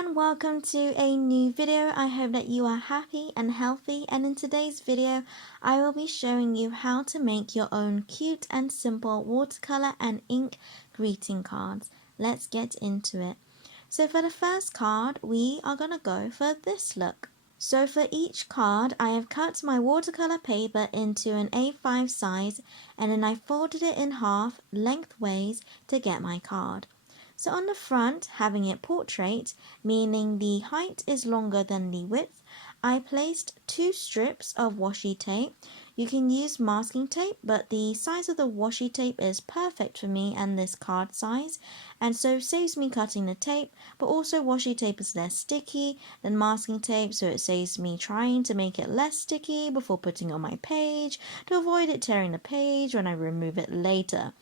and welcome to a new video. I hope that you are happy and healthy, and in today's video I will be showing you how to make your own cute and simple watercolor and ink greeting cards. Let's get into it. So for the first card we are gonna go for this look. So for each card I have cut my watercolor paper into an A5 size and then I folded it in half lengthways to get my card. So on the front, having it portrait, meaning the height is longer than the width, I placed 2 strips of washi tape. You can use masking tape, but the size of the washi tape is perfect for me and this card size, and so saves me cutting the tape, but also washi tape is less sticky than masking tape, so it saves me trying to make it less sticky before putting it on my page to avoid it tearing the page when I remove it later.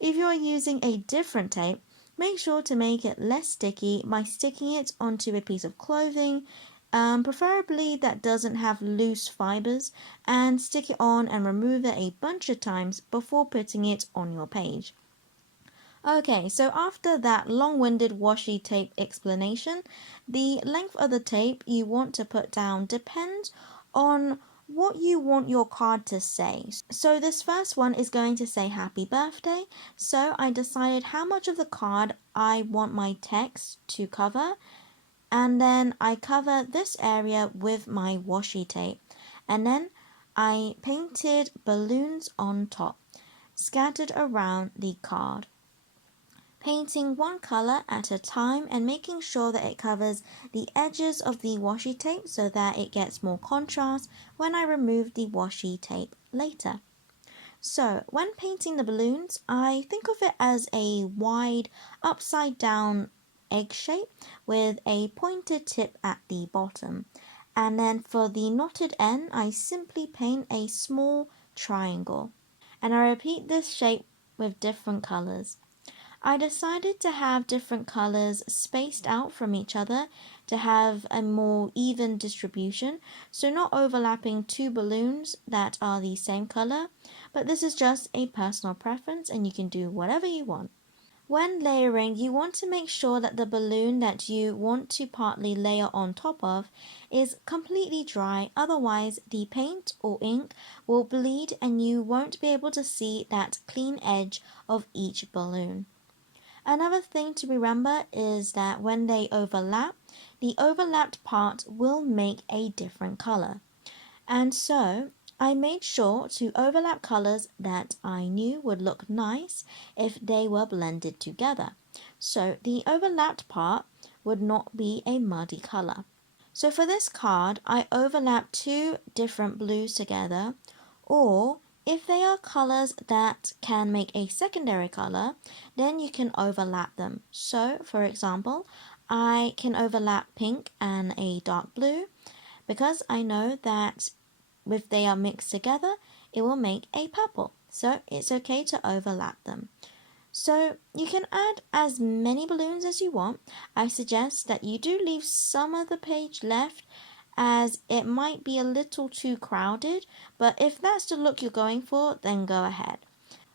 If you are using a different tape, make sure to make it less sticky by sticking it onto a piece of clothing, preferably that doesn't have loose fibers, and stick it on and remove it a bunch of times before putting it on your page. Okay, so after that long-winded washi tape explanation, the length of the tape you want to put down depends on what you want your card to say. So this first one is going to say happy birthday, so I decided how much of the card I want my text to cover, and then I cover this area with my washi tape, and then I painted balloons on top, scattered around the card, painting one color at a time and making sure that it covers the edges of the washi tape so that it gets more contrast when I remove the washi tape later. So when painting the balloons, I think of it as a wide upside down egg shape with a pointed tip at the bottom, and then for the knotted end I simply paint a small triangle, and I repeat this shape with different colors. I decided to have different colors spaced out from each other to have a more even distribution, so not overlapping 2 balloons that are the same color, but this is just a personal preference and you can do whatever you want. When layering, you want to make sure that the balloon that you want to partly layer on top of is completely dry, otherwise the paint or ink will bleed and you won't be able to see that clean edge of each balloon. Another thing to remember is that when they overlap, the overlapped part will make a different color. And so I made sure to overlap colors that I knew would look nice if they were blended together. So the overlapped part would not be a muddy color. So for this card, I overlapped 2 different blues together, or if they are colors that can make a secondary color, then you can overlap them. So, for example, I can overlap pink and a dark blue because I know that if they are mixed together, it will make a purple. So, it's okay to overlap them. So, you can add as many balloons as you want. I suggest that you do leave some of the page left as it might be a little too crowded, but if that's the look you're going for, then go ahead.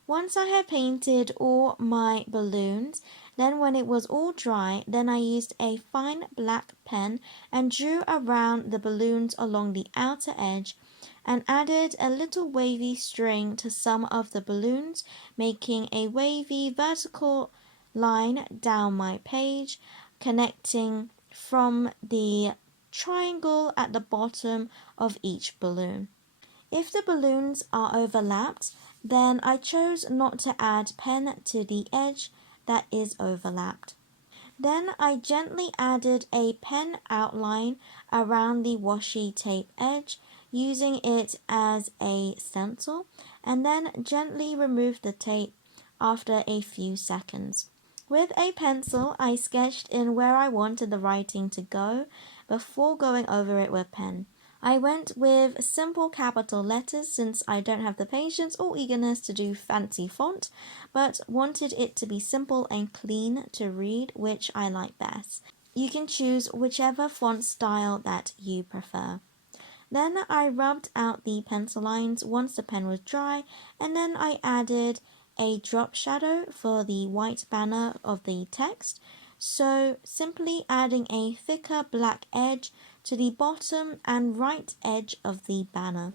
Once I had painted all my balloons, then when it was all dry, then I used a fine black pen and drew around the balloons along the outer edge and added a little wavy string to some of the balloons, making a wavy vertical line down my page, connecting from the triangle at the bottom of each balloon. If the balloons are overlapped, then I chose not to add pen to the edge that is overlapped. Then I gently added a pen outline around the washi tape edge, using it as a stencil, and then gently removed the tape after a few seconds. With a pencil, I sketched in where I wanted the writing to go before going over it with pen. I went with simple capital letters since I don't have the patience or eagerness to do fancy font, but wanted it to be simple and clean to read, which I like best. You can choose whichever font style that you prefer. Then I rubbed out the pencil lines once the pen was dry, and then I added a drop shadow for the white banner of the text. So simply adding a thicker black edge to the bottom and right edge of the banner.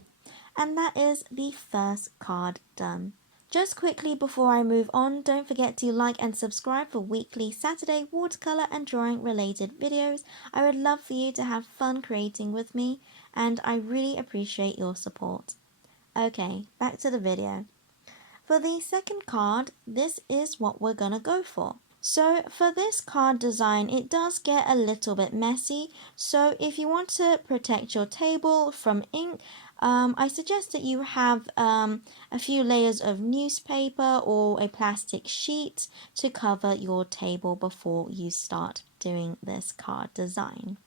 And that is the first card done. Just quickly before I move on, don't forget to like and subscribe for weekly Saturday watercolor and drawing related videos. I would love for you to have fun creating with me, and I really appreciate your support. Okay, back to the video. For the second card, this is what we're gonna go for. So for this card design, it does get a little bit messy. So if you want to protect your table from ink, I suggest that you have a few layers of newspaper or a plastic sheet to cover your table before you start doing this card design.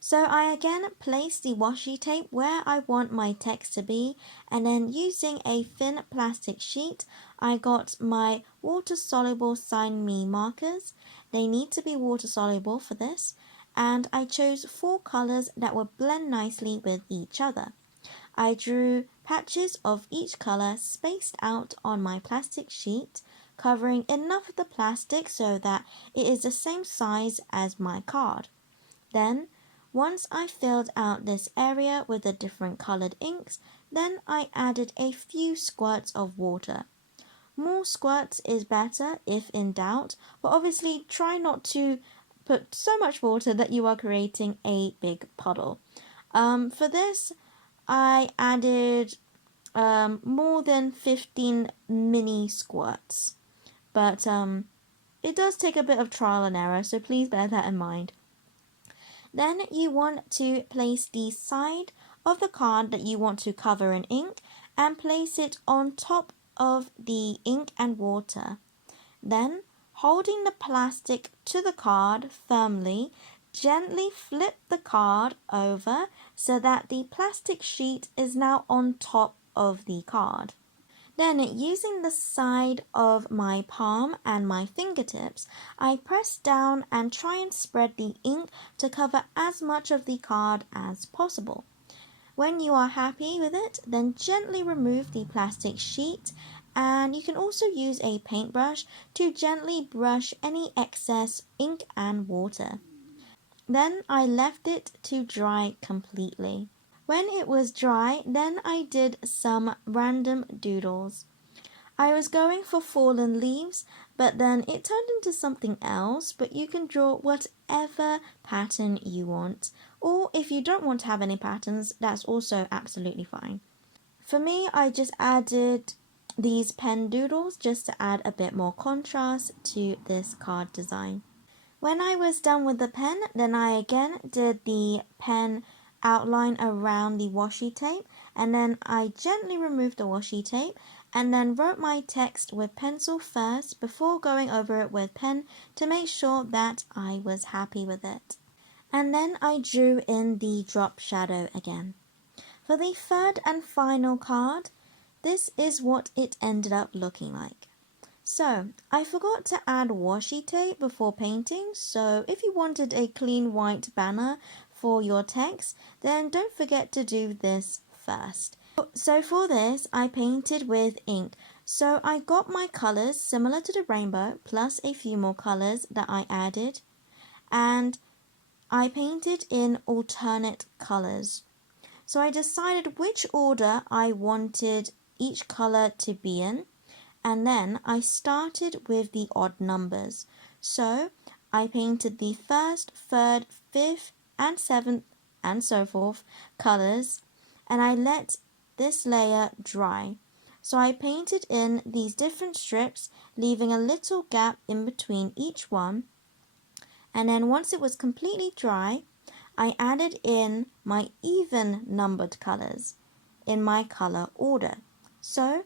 So I again place the washi tape where I want my text to be, and then using a thin plastic sheet, I got my water-soluble Sign Me markers. They need to be water-soluble for this, and I chose 4 colors that would blend nicely with each other. I drew patches of each color spaced out on my plastic sheet, covering enough of the plastic so that it is the same size as my card. Then, once I filled out this area with the different colored inks, then I added a few squirts of water. More squirts is better if in doubt, but obviously try not to put so much water that you are creating a big puddle. For this, I added more than 15 mini squirts, but it does take a bit of trial and error, so please bear that in mind. Then you want to place the side of the card that you want to cover in ink and place it on top of the ink and water. Then, holding the plastic to the card firmly, gently flip the card over so that the plastic sheet is now on top of the card. Then, using the side of my palm and my fingertips, I press down and try and spread the ink to cover as much of the card as possible. When you are happy with it, then gently remove the plastic sheet, and you can also use a paintbrush to gently brush any excess ink and water. Then I left it to dry completely. When it was dry, then I did some random doodles. I was going for fallen leaves, but then it turned into something else, but you can draw whatever pattern you want. Or if you don't want to have any patterns, that's also absolutely fine. For me, I just added these pen doodles just to add a bit more contrast to this card design. When I was done with the pen, then I again did the pen outline around the washi tape, and then I gently removed the washi tape and then wrote my text with pencil first before going over it with pen to make sure that I was happy with it. And then I drew in the drop shadow again. For the third and final card, this is what it ended up looking like. So, I forgot to add washi tape before painting, so if you wanted a clean white banner for your text, then don't forget to do this first. So for this, I painted with ink. So I got my colors similar to the rainbow, plus a few more colors that I added, and I painted in alternate colors. So I decided which order I wanted each color to be in, and then I started with the odd numbers. So I painted the first, third, fifth, and seventh, and so forth colors, and I let this layer dry. So I painted in these different strips, leaving a little gap in between each one, and then once it was completely dry, I added in my even numbered colors in my color order. So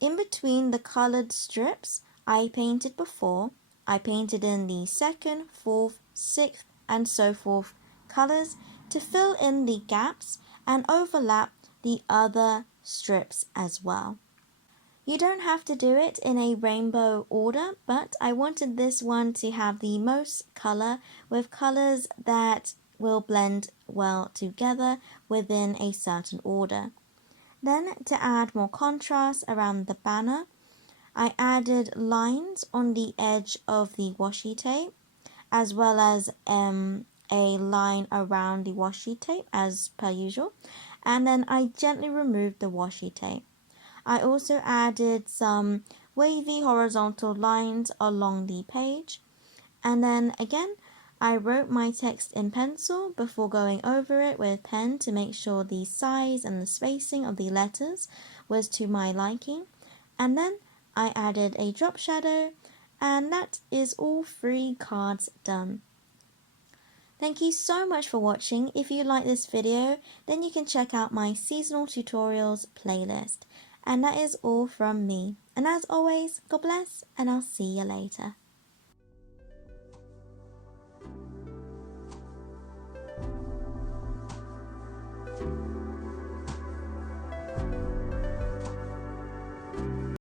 in between the colored strips I painted before, I painted in the second, fourth, sixth, and so forth colors to fill in the gaps and overlap the other strips as well. You don't have to do it in a rainbow order, but I wanted this one to have the most color with colors that will blend well together within a certain order. Then, to add more contrast around the banner, I added lines on the edge of the washi tape, as well as a line around the washi tape as per usual, and then I gently removed the washi tape. I also added some wavy horizontal lines along the page, and then again I wrote my text in pencil before going over it with pen to make sure the size and the spacing of the letters was to my liking, and then I added a drop shadow, and that is all 3 cards done. Thank you so much for watching. If you like this video, then you can check out my seasonal tutorials playlist. And that is all from me. And as always, God bless, and I'll see you later.